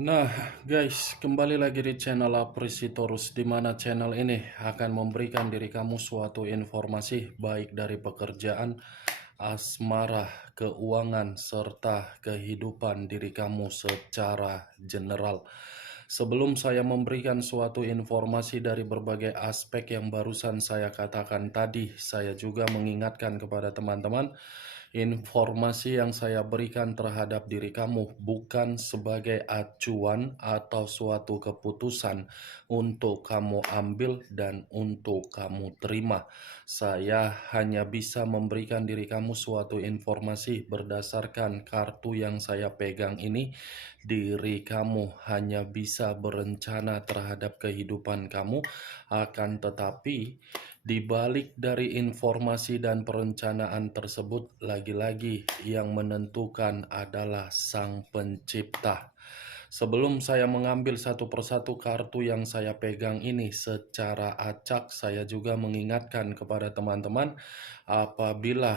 Nah, guys, kembali lagi di channel Apresitorus, di mana channel ini akan memberikan diri kamu suatu informasi baik dari pekerjaan, asmara, keuangan, serta kehidupan diri kamu secara general. Sebelum saya memberikan suatu informasi dari berbagai aspek yang barusan saya katakan tadi, saya juga mengingatkan kepada teman-teman, informasi yang saya berikan terhadap diri kamu bukan sebagai acuan atau suatu keputusan untuk kamu ambil dan untuk kamu terima. Saya hanya bisa memberikan diri kamu suatu informasi berdasarkan kartu yang saya pegang ini. Diri kamu hanya bisa berencana terhadap kehidupan kamu, akan tetapi di balik dari informasi dan perencanaan tersebut, lagi-lagi yang menentukan adalah Sang Pencipta. Sebelum saya mengambil satu persatu kartu yang saya pegang ini secara acak, saya juga mengingatkan kepada teman-teman apabila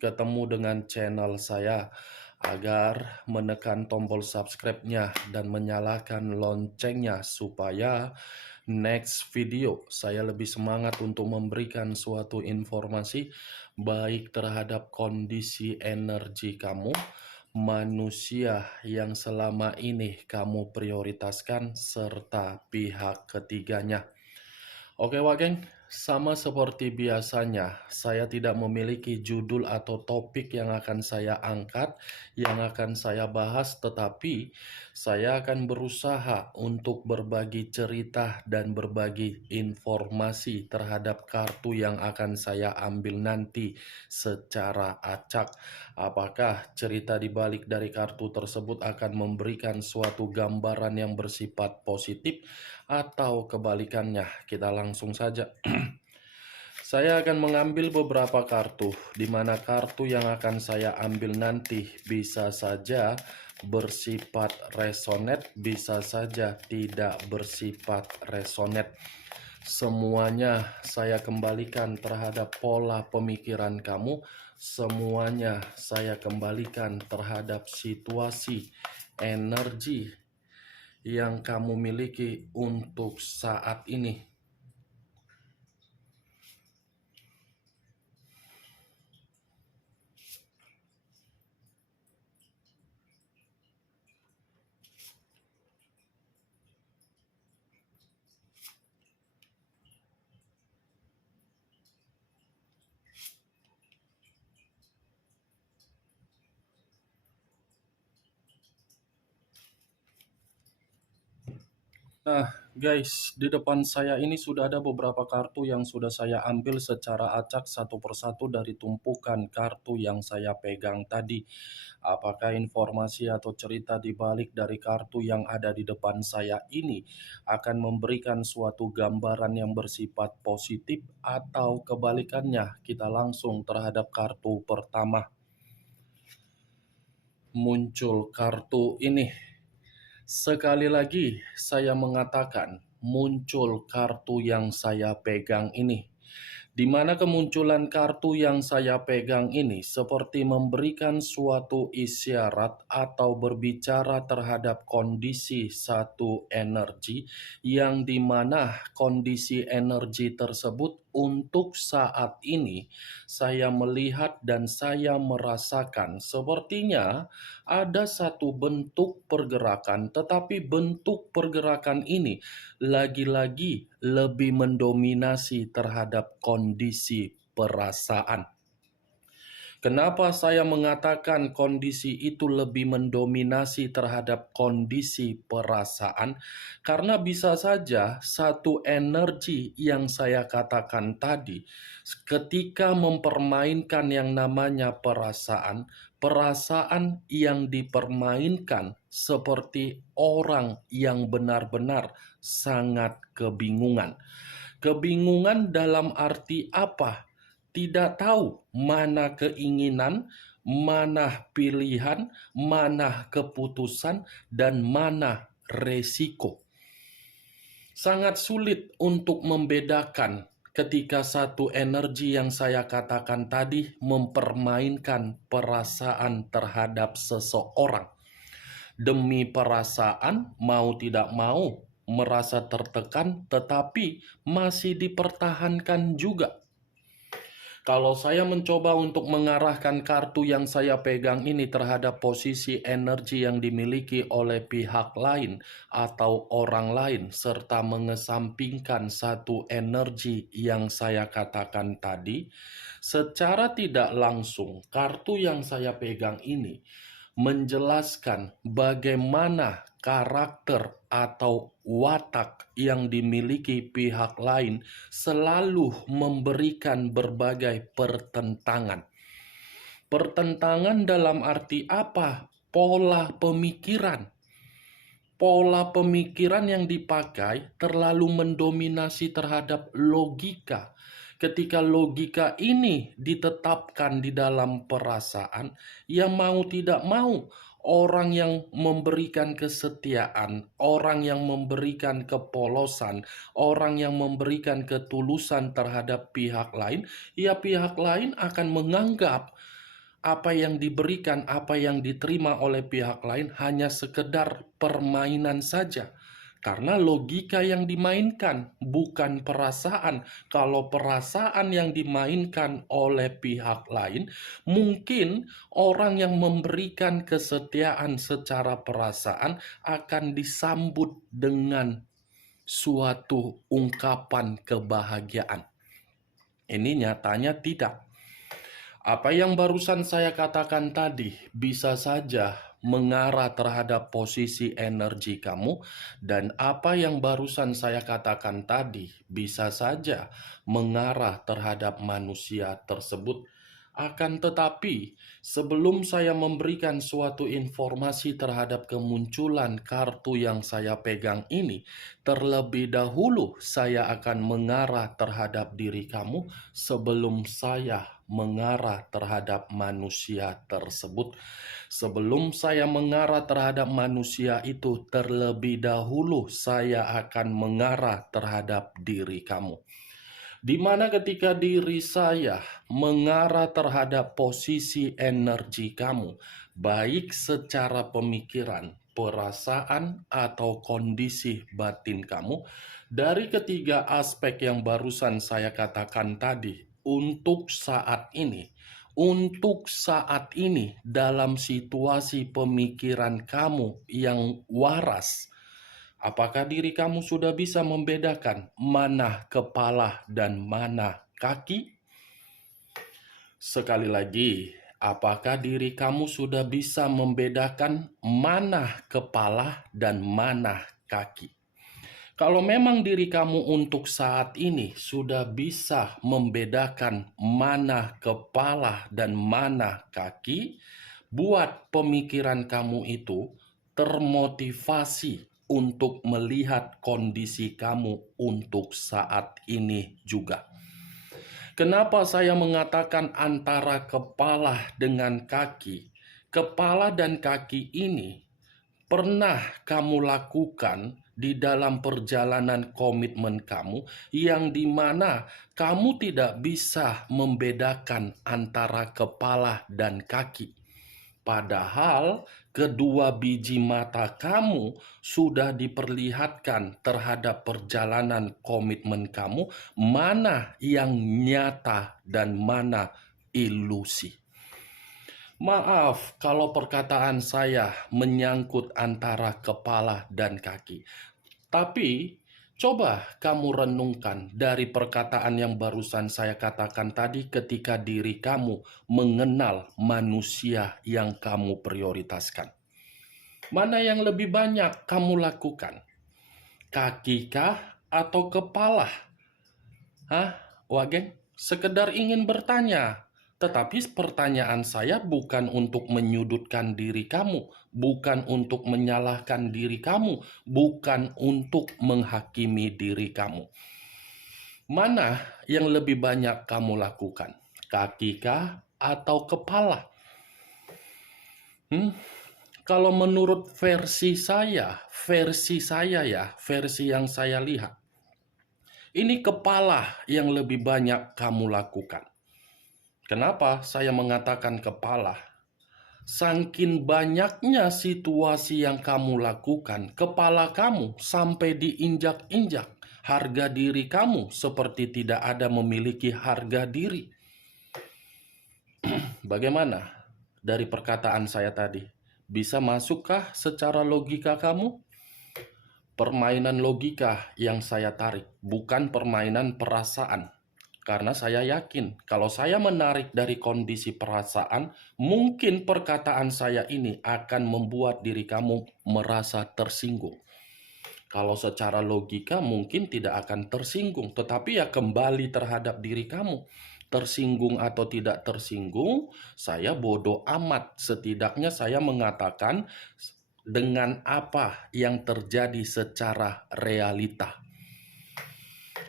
ketemu dengan channel saya agar menekan tombol subscribe-nya dan menyalakan loncengnya supaya next video saya lebih semangat untuk memberikan suatu informasi baik terhadap kondisi energi kamu, manusia yang selama ini kamu prioritaskan, serta pihak ketiganya. Oke Wageng, sama seperti biasanya, saya tidak memiliki judul atau topik yang akan saya angkat, yang akan saya bahas, tetapi saya akan berusaha untuk berbagi cerita dan berbagi informasi terhadap kartu yang akan saya ambil nanti secara acak. Apakah cerita di balik dari kartu tersebut akan memberikan suatu gambaran yang bersifat positif atau kebalikannya? Kita langsung saja. Saya akan mengambil beberapa kartu, di mana kartu yang akan saya ambil nanti bisa saja bersifat resonate, bisa saja tidak bersifat resonate. Semuanya saya kembalikan terhadap pola pemikiran kamu, semuanya saya kembalikan terhadap situasi, energi yang kamu miliki untuk saat ini. Nah, guys, di depan saya ini sudah ada beberapa kartu yang sudah saya ambil secara acak satu persatu dari tumpukan kartu yang saya pegang tadi. Apakah informasi atau cerita di balik dari kartu yang ada di depan saya ini akan memberikan suatu gambaran yang bersifat positif atau kebalikannya? Kita langsung terhadap kartu pertama. Muncul kartu ini. Sekali lagi saya mengatakan, muncul kartu yang saya pegang ini. Di mana kemunculan kartu yang saya pegang ini seperti memberikan suatu isyarat atau berbicara terhadap kondisi satu energi, yang dimana kondisi energi tersebut untuk saat ini saya melihat dan saya merasakan sepertinya ada satu bentuk pergerakan, tetapi bentuk pergerakan ini lagi-lagi lebih mendominasi terhadap kondisi perasaan. Kenapa saya mengatakan kondisi itu lebih mendominasi terhadap kondisi perasaan? Karena bisa saja satu energi yang saya katakan tadi, ketika mempermainkan yang namanya perasaan, perasaan yang dipermainkan seperti orang yang benar-benar sangat kebingungan. Kebingungan dalam arti apa? Tidak tahu mana keinginan, mana pilihan, mana keputusan, dan mana resiko. Sangat sulit untuk membedakan ketika satu energi yang saya katakan tadi mempermainkan perasaan terhadap seseorang. demi perasaan, mau tidak mau merasa tertekan, tetapi masih dipertahankan juga. Kalau saya mencoba untuk mengarahkan kartu yang saya pegang ini terhadap posisi energi yang dimiliki oleh pihak lain atau orang lain, serta mengesampingkan satu energi yang saya katakan tadi, secara tidak langsung kartu yang saya pegang ini menjelaskan bagaimana karakter atau watak yang dimiliki pihak lain selalu memberikan berbagai pertentangan. Pertentangan dalam arti apa? Pola pemikiran. Pola pemikiran yang dipakai terlalu mendominasi terhadap logika. Ketika logika ini ditetapkan di dalam perasaan, ya mau tidak mau, orang yang memberikan kesetiaan, orang yang memberikan kepolosan, orang yang memberikan ketulusan terhadap pihak lain, ya pihak lain akan menganggap apa yang diberikan, apa yang diterima oleh pihak lain hanya sekedar permainan saja. Karena logika yang dimainkan, bukan perasaan. Kalau perasaan yang dimainkan oleh pihak lain, mungkin orang yang memberikan kesetiaan secara perasaan akan disambut dengan suatu ungkapan kebahagiaan. Ini nyatanya tidak. Apa yang barusan saya katakan tadi bisa saja mengarah terhadap posisi energi kamu, dan apa yang barusan saya katakan tadi bisa saja mengarah terhadap manusia tersebut. Akan tetapi, sebelum saya memberikan suatu informasi terhadap kemunculan kartu yang saya pegang ini, terlebih dahulu saya akan mengarah terhadap diri kamu sebelum saya mengarah terhadap manusia tersebut. Sebelum saya mengarah terhadap manusia itu, terlebih dahulu saya akan mengarah terhadap diri kamu. Di mana ketika diri saya mengarah terhadap posisi energi kamu, baik secara pemikiran, perasaan, atau kondisi batin kamu, dari ketiga aspek yang barusan saya katakan tadi, untuk saat ini, dalam situasi pemikiran kamu yang waras, apakah diri kamu sudah bisa membedakan mana kepala dan mana kaki? Sekali lagi, apakah diri kamu sudah bisa membedakan mana kepala dan mana kaki? Kalau memang diri kamu untuk saat ini sudah bisa membedakan mana kepala dan mana kaki, buat pemikiran kamu itu termotivasi untuk melihat kondisi kamu untuk saat ini juga. Kenapa saya mengatakan antara kepala dengan kaki? Kepala dan kaki ini pernah kamu lakukan di dalam perjalanan komitmen kamu, yang dimana kamu tidak bisa membedakan antara kepala dan kaki. Padahal kedua biji mata kamu sudah diperlihatkan terhadap perjalanan komitmen kamu, mana yang nyata dan mana ilusi. Maaf kalau perkataan saya menyangkut antara kepala dan kaki. Tapi coba kamu renungkan dari perkataan yang barusan saya katakan tadi, ketika diri kamu mengenal manusia yang kamu prioritaskan. Mana yang lebih banyak kamu lakukan? Kakikah atau kepala? Wagen? Sekedar ingin bertanya. Tetapi pertanyaan saya bukan untuk menyudutkan diri kamu, bukan untuk menyalahkan diri kamu, bukan untuk menghakimi diri kamu. Mana yang lebih banyak kamu lakukan? Kakikah atau kepala? Kalau menurut versi yang saya lihat, ini kepala yang lebih banyak kamu lakukan. Kenapa saya mengatakan kepala? Saking banyaknya situasi yang kamu lakukan, kepala kamu sampai diinjak-injak. Harga diri kamu seperti tidak ada memiliki harga diri. Bagaimana dari perkataan saya tadi? Bisa masukkah secara logika kamu? Permainan logika yang saya tarik, bukan permainan perasaan. Karena saya yakin, kalau saya menarik dari kondisi perasaan, mungkin perkataan saya ini akan membuat diri kamu merasa tersinggung. Kalau secara logika mungkin tidak akan tersinggung, tetapi ya kembali terhadap diri kamu. Tersinggung atau tidak tersinggung, saya bodoh amat. Setidaknya saya mengatakan dengan apa yang terjadi secara realita.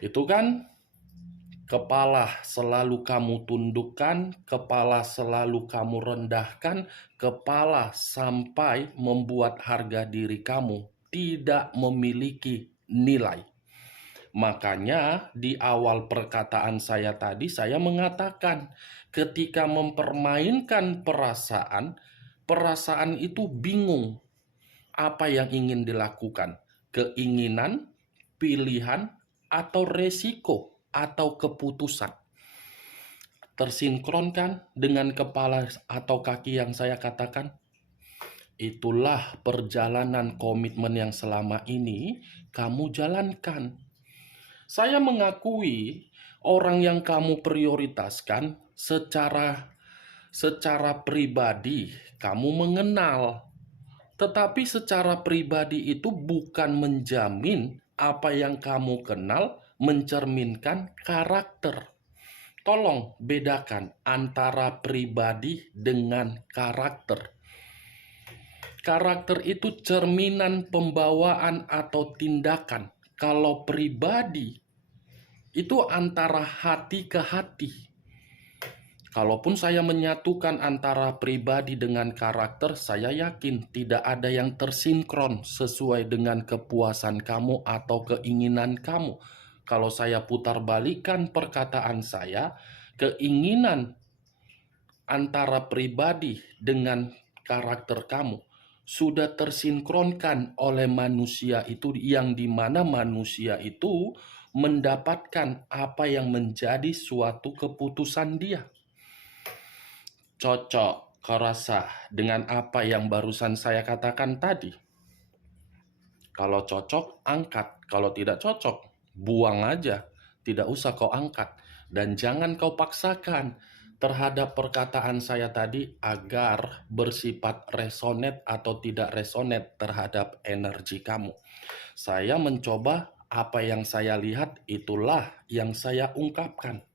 Itu kan kepala selalu kamu tundukkan, kepala selalu kamu rendahkan, kepala sampai membuat harga diri kamu tidak memiliki nilai. Makanya di awal perkataan saya tadi saya mengatakan ketika mempermainkan perasaan, perasaan itu bingung apa yang ingin dilakukan, keinginan, pilihan, atau resiko atau keputusan. Tersinkronkan dengan kepala atau kaki yang saya katakan? Itulah perjalanan komitmen yang selama ini kamu jalankan. Saya mengakui orang yang kamu prioritaskan secara pribadi kamu mengenal. Tetapi secara pribadi itu bukan menjamin apa yang kamu kenal mencerminkan karakter. Tolong bedakan antara pribadi dengan karakter. Karakter itu cerminan pembawaan atau tindakan. Kalau pribadi itu antara hati ke hati. Kalaupun saya menyatukan antara pribadi dengan karakter, saya yakin tidak ada yang tersinkron sesuai dengan kepuasan kamu atau keinginan kamu. Kalau saya putar balikan perkataan saya, keinginan antara pribadi dengan karakter kamu sudah tersinkronkan oleh manusia itu, yang dimana manusia itu mendapatkan apa yang menjadi suatu keputusan dia. Cocok, kerasa dengan apa yang barusan saya katakan tadi? Kalau cocok, angkat. Kalau tidak cocok, buang aja. Tidak usah kau angkat. Dan jangan kau paksakan terhadap perkataan saya tadi agar bersifat resonate atau tidak resonate terhadap energi kamu. Saya mencoba apa yang saya lihat, itulah yang saya ungkapkan.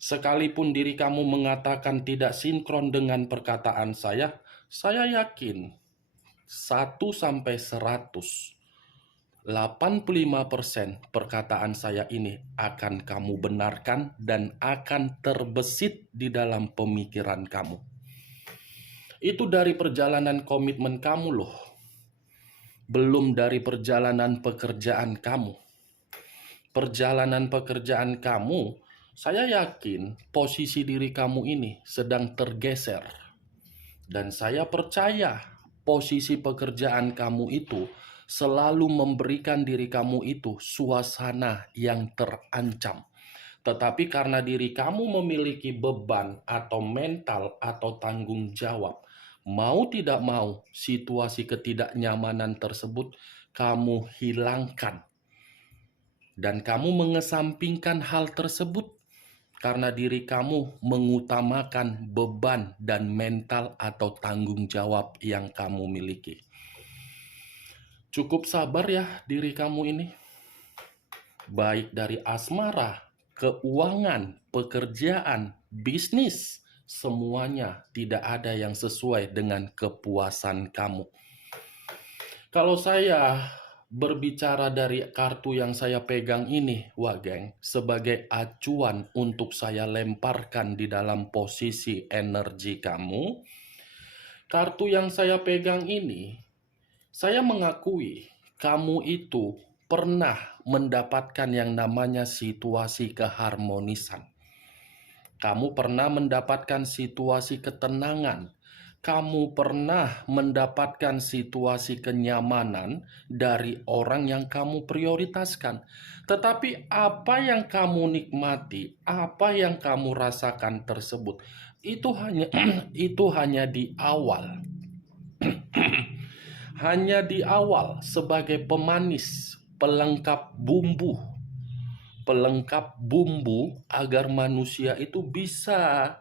Sekalipun diri kamu mengatakan tidak sinkron dengan perkataan saya yakin 1-100, 85% perkataan saya ini akan kamu benarkan dan akan terbesit di dalam pemikiran kamu. Itu dari perjalanan komitmen kamu loh. Belum dari perjalanan pekerjaan kamu. Perjalanan pekerjaan kamu, saya yakin posisi diri kamu ini sedang tergeser. Dan saya percaya posisi pekerjaan kamu itu selalu memberikan diri kamu itu suasana yang terancam. Tetapi karena diri kamu memiliki beban atau mental atau tanggung jawab, mau tidak mau situasi ketidaknyamanan tersebut kamu hilangkan. Dan kamu mengesampingkan hal tersebut karena diri kamu mengutamakan beban dan mental atau tanggung jawab yang kamu miliki. Cukup sabar ya diri kamu ini. Baik dari asmara, keuangan, pekerjaan, bisnis, semuanya tidak ada yang sesuai dengan kepuasan kamu. Kalau saya berbicara dari kartu yang saya pegang ini, wah geng, sebagai acuan untuk saya lemparkan di dalam posisi energi kamu, kartu yang saya pegang ini, saya mengakui kamu itu pernah mendapatkan yang namanya situasi keharmonisan. Kamu pernah mendapatkan situasi ketenangan. Kamu pernah mendapatkan situasi kenyamanan dari orang yang kamu prioritaskan. Tetapi apa yang kamu nikmati, apa yang kamu rasakan tersebut, itu hanya itu hanya di awal. Hanya di awal sebagai pemanis, pelengkap bumbu agar manusia itu bisa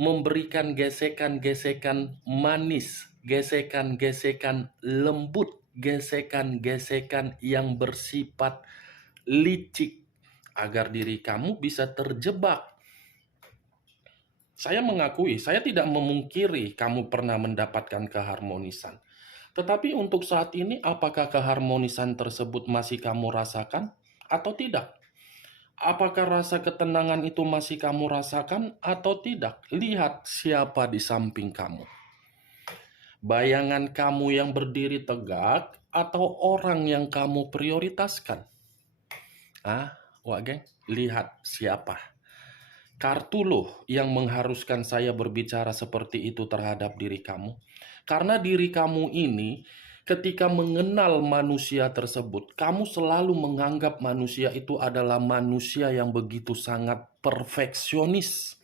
memberikan gesekan-gesekan manis, gesekan-gesekan lembut, gesekan-gesekan yang bersifat licik agar diri kamu bisa terjebak. Saya mengakui, saya tidak memungkiri kamu pernah mendapatkan keharmonisan. Tetapi untuk saat ini, apakah keharmonisan tersebut masih kamu rasakan atau tidak? Apakah rasa ketenangan itu masih kamu rasakan atau tidak? Lihat siapa di samping kamu. Bayangan kamu yang berdiri tegak atau orang yang kamu prioritaskan? Wah geng, lihat siapa. Kartu loh yang mengharuskan saya berbicara seperti itu terhadap diri kamu. Karena diri kamu ini ketika mengenal manusia tersebut, kamu selalu menganggap manusia itu adalah manusia yang begitu sangat perfeksionis.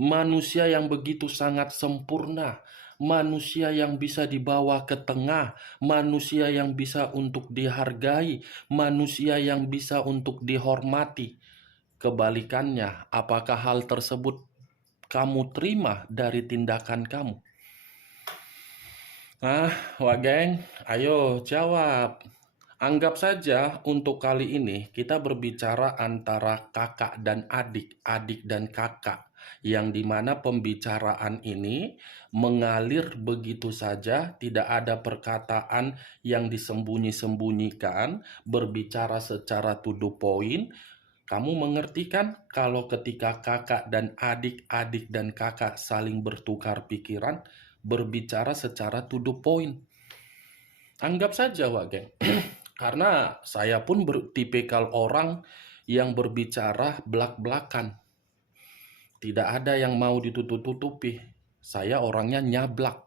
Manusia yang begitu sangat sempurna. Manusia yang bisa dibawa ke tengah. Manusia yang bisa untuk dihargai. Manusia yang bisa untuk dihormati. Kebalikannya, apakah hal tersebut kamu terima dari tindakan kamu? Wah geng, ayo jawab. Anggap saja untuk kali ini kita berbicara antara kakak dan adik, adik dan kakak. Yang dimana pembicaraan ini mengalir begitu saja, tidak ada perkataan yang disembunyi-sembunyikan, berbicara secara to the point. Kamu mengerti kan kalau ketika kakak dan adik, adik dan kakak saling bertukar pikiran, berbicara secara to the point. Anggap saja, Wak Geng. Karena saya pun tipikal orang yang berbicara belak-belakan. Tidak ada yang mau ditutup-tutupi. Saya orangnya nyablak.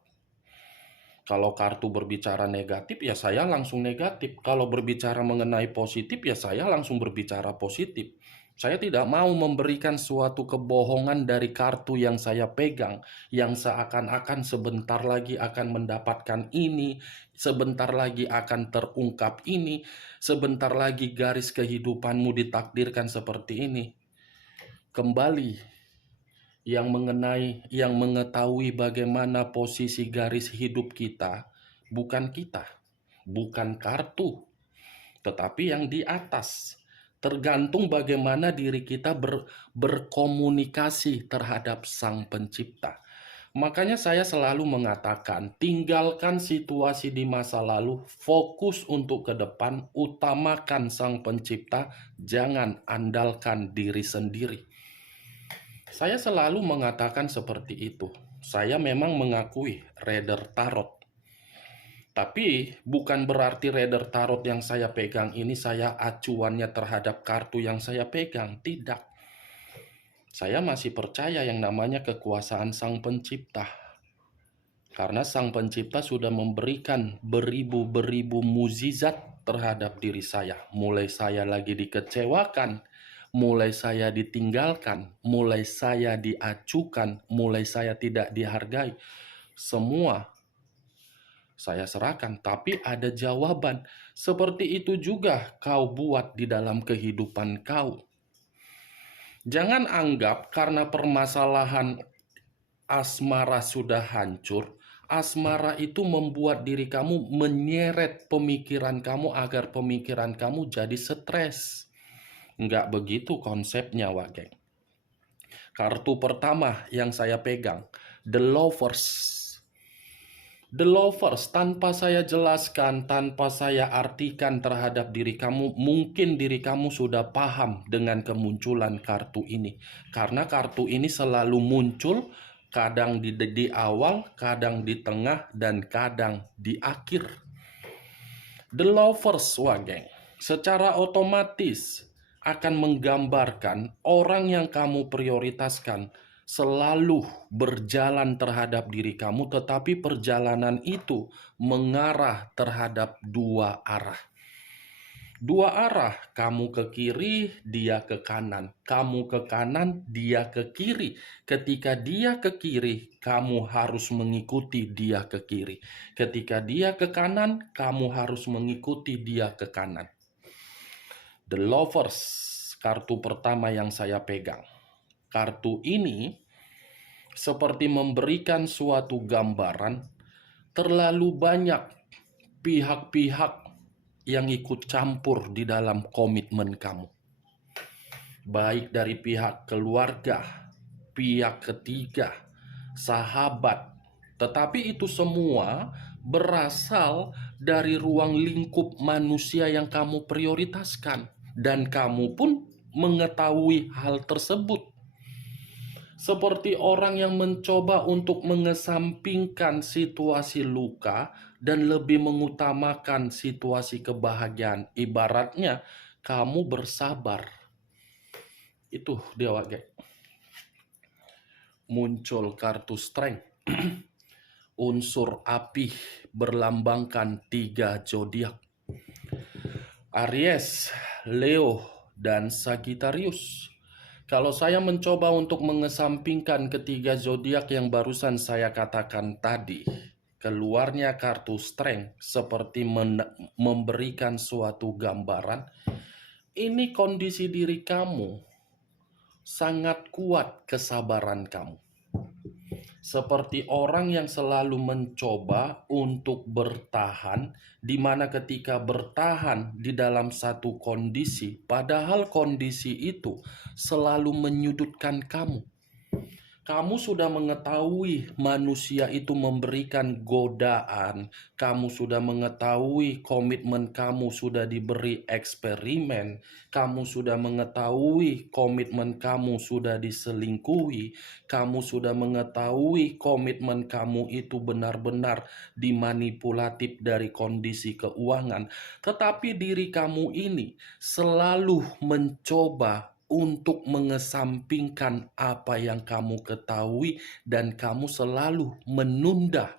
Kalau kartu berbicara negatif, ya saya langsung negatif. Kalau berbicara mengenai positif, ya saya langsung berbicara positif. Saya tidak mau memberikan suatu kebohongan dari kartu yang saya pegang, yang seakan-akan sebentar lagi akan mendapatkan ini, sebentar lagi akan terungkap ini, sebentar lagi garis kehidupanmu ditakdirkan seperti ini. Kembali, yang mengetahui bagaimana posisi garis hidup kita, bukan kita, bukan kartu, tetapi yang di atas. Tergantung bagaimana diri kita berkomunikasi terhadap Sang Pencipta. Makanya saya selalu mengatakan, tinggalkan situasi di masa lalu, fokus untuk ke depan, utamakan Sang Pencipta, jangan andalkan diri sendiri. Saya selalu mengatakan seperti itu. Saya memang mengakui reader tarot. Tapi bukan berarti reader tarot yang saya pegang ini saya acuannya terhadap kartu yang saya pegang. Tidak. Saya masih percaya yang namanya kekuasaan Sang Pencipta. Karena Sang Pencipta sudah memberikan beribu-beribu mukjizat terhadap diri saya. Mulai saya lagi dikecewakan, mulai saya ditinggalkan, mulai saya diacukan, mulai saya tidak dihargai. Semua saya serahkan, tapi ada jawaban. Seperti itu juga kau buat di dalam kehidupan kau. Jangan anggap karena permasalahan asmara sudah hancur, asmara itu membuat diri kamu menyeret pemikiran kamu agar pemikiran kamu jadi stres. Enggak begitu konsepnya, Wak Geng. Kartu pertama yang saya pegang, The Lovers. The Lovers, tanpa saya jelaskan, tanpa saya artikan terhadap diri kamu, mungkin diri kamu sudah paham dengan kemunculan kartu ini. Karena kartu ini selalu muncul, kadang di awal, kadang di tengah, dan kadang di akhir. The Lovers, Wak Geng. Secara otomatis, akan menggambarkan orang yang kamu prioritaskan selalu berjalan terhadap diri kamu, tetapi perjalanan itu mengarah terhadap dua arah. Dua arah, kamu ke kiri, dia ke kanan. Kamu ke kanan, dia ke kiri. Ketika dia ke kiri, kamu harus mengikuti dia ke kiri. Ketika dia ke kanan, kamu harus mengikuti dia ke kanan. The Lovers, kartu pertama yang saya pegang. Kartu ini seperti memberikan suatu gambaran terlalu banyak pihak-pihak yang ikut campur di dalam komitmen kamu. Baik dari pihak keluarga, pihak ketiga, sahabat. Tetapi itu semua berasal dari ruang lingkup manusia yang kamu prioritaskan. Dan kamu pun mengetahui hal tersebut. Seperti orang yang mencoba untuk mengesampingkan situasi luka dan lebih mengutamakan situasi kebahagiaan. Ibaratnya kamu bersabar. Itu dia wagai. Muncul kartu strength. Unsur api berlambangkan 3 zodiak. Aries, Leo, dan Sagittarius. Kalau saya mencoba untuk mengesampingkan ketiga zodiak yang barusan saya katakan tadi, keluarnya kartu strength seperti memberikan suatu gambaran. Ini kondisi diri kamu, sangat kuat kesabaran kamu. Seperti orang yang selalu mencoba untuk bertahan, di mana ketika bertahan di dalam satu kondisi, padahal kondisi itu selalu menyudutkan kamu. Kamu sudah mengetahui manusia itu memberikan godaan. Kamu sudah mengetahui komitmen kamu sudah diberi eksperimen. Kamu sudah mengetahui komitmen kamu sudah diselingkuhi. Kamu sudah mengetahui komitmen kamu itu benar-benar dimanipulatif dari kondisi keuangan. Tetapi diri kamu ini selalu mencoba untuk mengesampingkan apa yang kamu ketahui dan kamu selalu menunda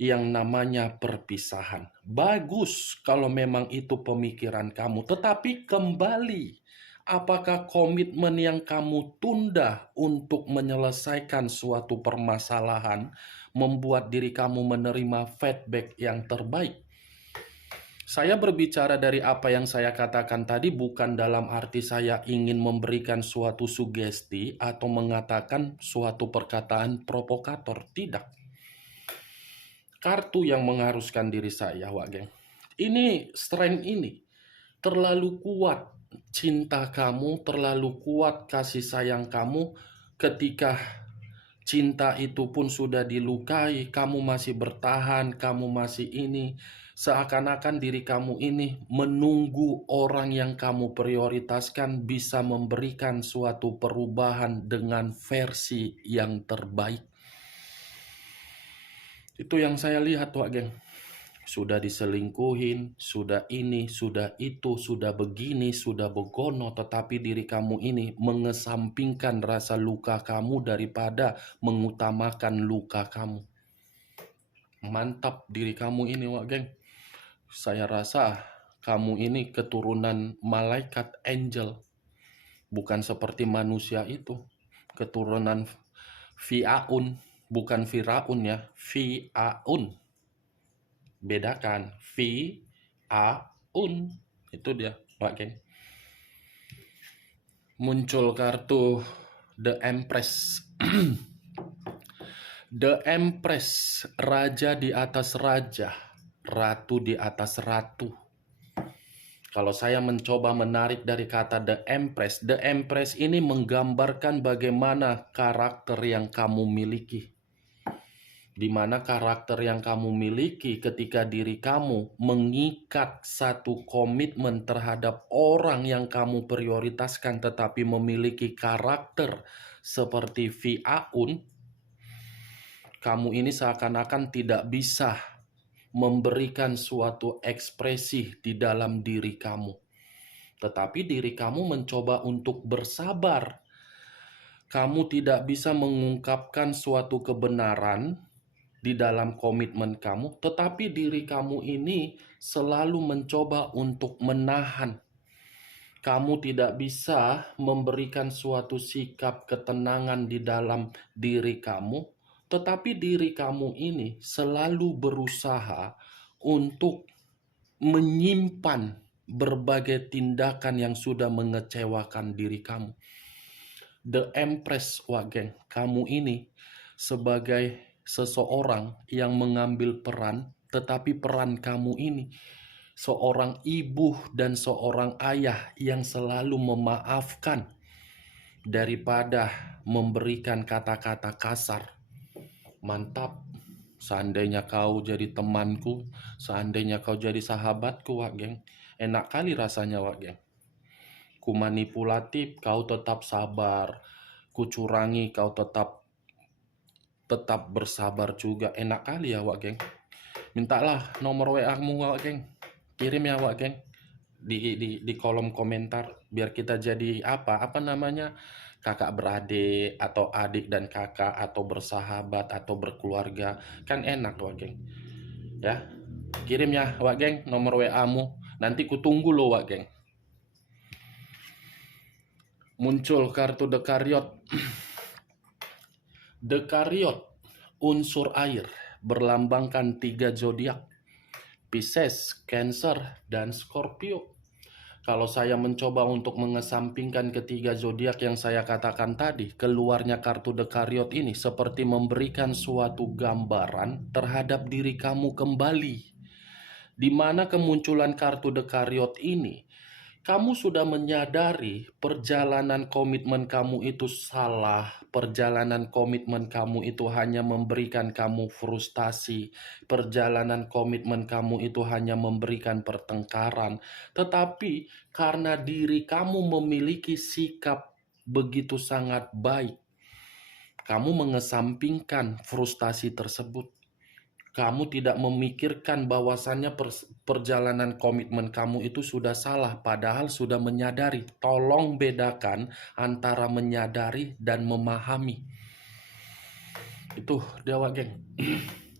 yang namanya perpisahan. Bagus kalau memang itu pemikiran kamu, tetapi kembali, apakah komitmen yang kamu tunda untuk menyelesaikan suatu permasalahan membuat diri kamu menerima feedback yang terbaik? Saya berbicara dari apa yang saya katakan tadi bukan dalam arti saya ingin memberikan suatu sugesti atau mengatakan suatu perkataan provokator. Tidak. Kartu yang mengharuskan diri saya, Wak Geng. Ini strength ini terlalu kuat. Cinta kamu terlalu kuat, kasih sayang kamu ketika cinta itu pun sudah dilukai, kamu masih bertahan, kamu masih ini. Seakan-akan diri kamu ini menunggu orang yang kamu prioritaskan bisa memberikan suatu perubahan dengan versi yang terbaik. Itu yang saya lihat, Wak Geng. Sudah diselingkuhin, sudah ini, sudah itu, sudah begini, sudah begono, tetapi diri kamu ini mengesampingkan rasa luka kamu daripada mengutamakan luka kamu. Mantap diri kamu ini, Wak Geng. Saya rasa kamu ini keturunan malaikat angel. Bukan seperti manusia itu. Keturunan Fi'aun. Bukan Firaun ya. Fi'aun. Bedakan. Fi'aun. Itu dia, Pak Geng. Muncul kartu The Empress. The Empress. Raja di atas raja. Ratu di atas ratu. Kalau saya mencoba menarik dari kata The Empress ini menggambarkan bagaimana karakter yang kamu miliki. Di mana karakter yang kamu miliki ketika diri kamu mengikat satu komitmen terhadap orang yang kamu prioritaskan tetapi memiliki karakter seperti Fi'aun, kamu ini seakan-akan tidak bisa memberikan suatu ekspresi di dalam diri kamu. tetapi diri kamu mencoba untuk bersabar. Kamu tidak bisa mengungkapkan suatu kebenaran di dalam komitmen kamu, tetapi diri kamu ini selalu mencoba untuk menahan. Kamu tidak bisa memberikan suatu sikap ketenangan di dalam diri kamu, tetapi diri kamu ini selalu berusaha untuk menyimpan berbagai tindakan yang sudah mengecewakan diri kamu. The Empress, Wageng, kamu ini sebagai seseorang yang mengambil peran, tetapi peran kamu ini seorang ibu dan seorang ayah yang selalu memaafkan daripada memberikan kata-kata kasar. Mantap. Seandainya kau jadi temanku, seandainya kau jadi sahabatku, Wak Geng. Enak kali rasanya, Wak Geng. Ku manipulatif, kau tetap sabar. Ku curangi, kau tetap bersabar juga. Enak kali ya, Wak Geng. Mintalah nomor WA-mu, Wak Geng. Kirim ya, Wak Geng. Di kolom komentar biar kita jadi apa namanya, kakak beradik atau adik dan kakak atau bersahabat atau berkeluarga, kan enak, Wak Geng. Ya, kirim ya, Wak Geng, nomor WA-mu. Nanti ku tunggu loh, Wak Geng. Muncul kartu Dekariot. Dekariot, unsur air, berlambangkan 3 zodiak. Pisces, Cancer, dan Scorpio. Kalau saya mencoba untuk mengesampingkan ketiga zodiak yang saya katakan tadi, keluarnya kartu Dekariot ini seperti memberikan suatu gambaran terhadap diri kamu kembali. Di mana kemunculan kartu Dekariot ini, kamu sudah menyadari perjalanan komitmen kamu itu salah. Perjalanan komitmen kamu itu hanya memberikan kamu frustasi. Perjalanan komitmen kamu itu hanya memberikan pertengkaran. Tetapi karena diri kamu memiliki sikap begitu sangat baik, kamu mengesampingkan frustasi tersebut. Kamu tidak memikirkan bahwasannya perjalanan komitmen kamu itu sudah salah, padahal sudah menyadari. Tolong bedakan antara menyadari dan memahami. Itu Dewa Geng.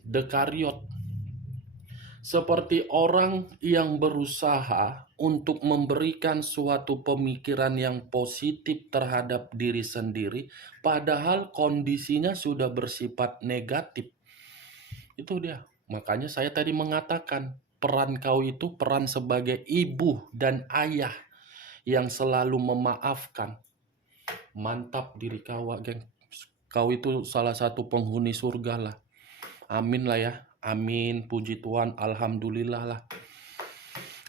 Dekariot. Seperti orang yang berusaha untuk memberikan suatu pemikiran yang positif terhadap diri sendiri, padahal kondisinya sudah bersifat negatif. Itu dia. Makanya saya tadi mengatakan peran kau itu peran sebagai ibu dan ayah yang selalu memaafkan. Mantap diri kau, geng. Kau itu salah satu penghuni surga lah. Amin lah ya. Amin. Puji Tuhan. Alhamdulillah lah.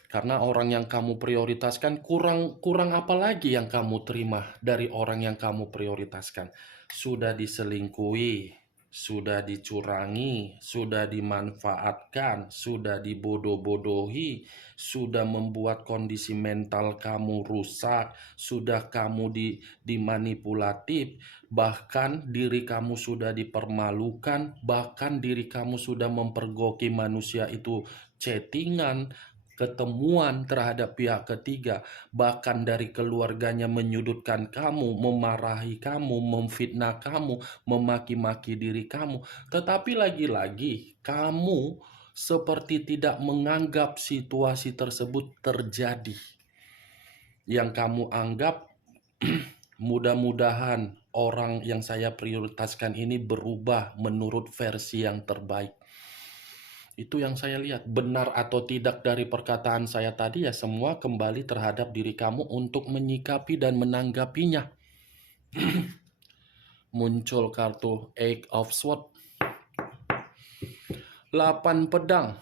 Karena orang yang kamu prioritaskan kurang apa lagi yang kamu terima dari orang yang kamu prioritaskan. Sudah diselingkuhi, sudah dicurangi, sudah dimanfaatkan, sudah dibodoh-bodohi, sudah membuat kondisi mental kamu rusak, sudah kamu dimanipulatif, bahkan diri kamu sudah dipermalukan, bahkan diri kamu sudah mempergoki manusia itu chattingan, ketemuan terhadap pihak ketiga, bahkan dari keluarganya menyudutkan kamu, memarahi kamu, memfitnah kamu, memaki-maki diri kamu. Tetapi lagi-lagi kamu seperti tidak menganggap situasi tersebut terjadi. Yang kamu anggap mudah-mudahan orang yang saya prioritaskan ini berubah menurut versi yang terbaik. Itu yang saya lihat. Benar atau tidak dari perkataan saya tadi, ya semua kembali terhadap diri kamu untuk menyikapi dan menanggapinya. Muncul kartu Eight of Swords. 8 pedang.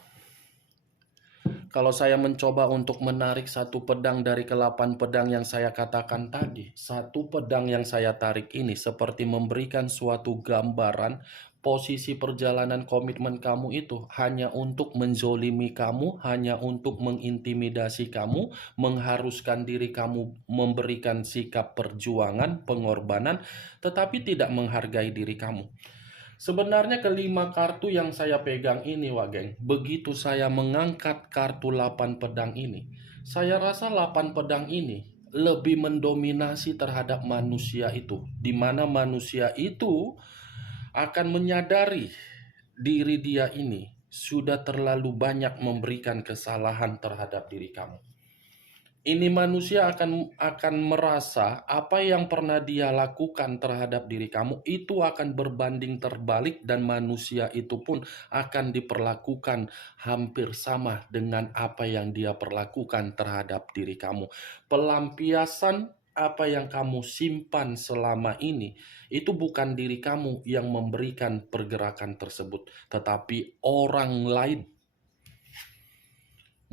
Kalau saya mencoba untuk menarik satu pedang dari ke-8 pedang yang saya katakan tadi, satu pedang yang saya tarik ini seperti memberikan suatu gambaran posisi perjalanan komitmen kamu itu hanya untuk menzolimi kamu, hanya untuk mengintimidasi kamu, mengharuskan diri kamu memberikan sikap perjuangan, pengorbanan, tetapi tidak menghargai diri kamu. Sebenarnya kelima kartu yang saya pegang ini, Wak Geng, begitu saya mengangkat kartu 8 pedang ini, Saya rasa 8 pedang ini lebih mendominasi terhadap manusia itu, di mana manusia itu akan menyadari diri dia ini sudah terlalu banyak memberikan kesalahan terhadap diri kamu. Ini manusia akan merasa apa yang pernah dia lakukan terhadap diri kamu itu akan berbanding terbalik, dan manusia itu pun akan diperlakukan hampir sama dengan apa yang dia perlakukan terhadap diri kamu. Pelampiasan apa yang kamu simpan selama ini itu bukan diri kamu yang memberikan pergerakan tersebut, tetapi orang lain.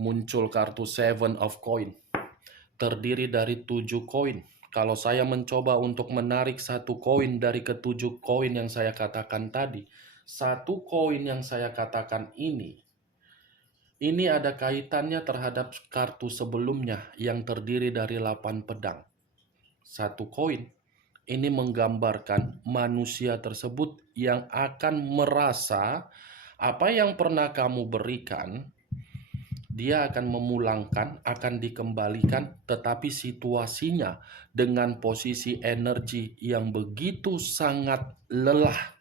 Muncul kartu Seven of Coin, terdiri dari 7 koin. Kalau saya mencoba untuk menarik satu koin dari ketujuh koin yang saya katakan tadi, satu koin yang saya katakan ini ada kaitannya terhadap kartu sebelumnya yang terdiri dari 8 pedang. Satu koin ini menggambarkan manusia tersebut yang akan merasa apa yang pernah kamu berikan, dia akan memulangkan, akan dikembalikan, tetapi situasinya dengan posisi energi yang begitu sangat lelah,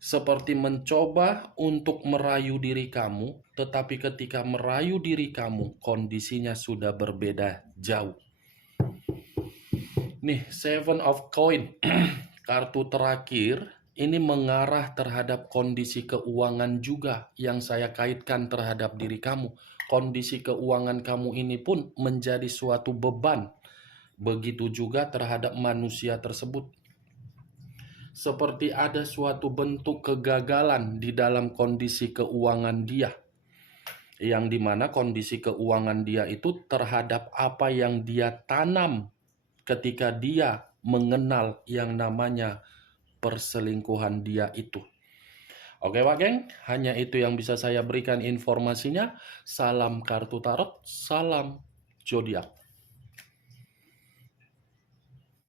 seperti mencoba untuk merayu diri kamu, tetapi ketika merayu diri kamu, kondisinya sudah berbeda jauh. Nih, Seven of Coin, kartu terakhir, ini mengarah terhadap kondisi keuangan juga yang saya kaitkan terhadap diri kamu. Kondisi keuangan kamu ini pun menjadi suatu beban. Begitu juga terhadap manusia tersebut. Seperti ada suatu bentuk kegagalan di dalam kondisi keuangan dia, yang dimana kondisi keuangan dia itu terhadap apa yang dia tanam ketika dia mengenal yang namanya perselingkuhan dia itu. Oke Pak Geng, hanya itu yang bisa saya berikan informasinya. Salam kartu tarot, salam zodiak.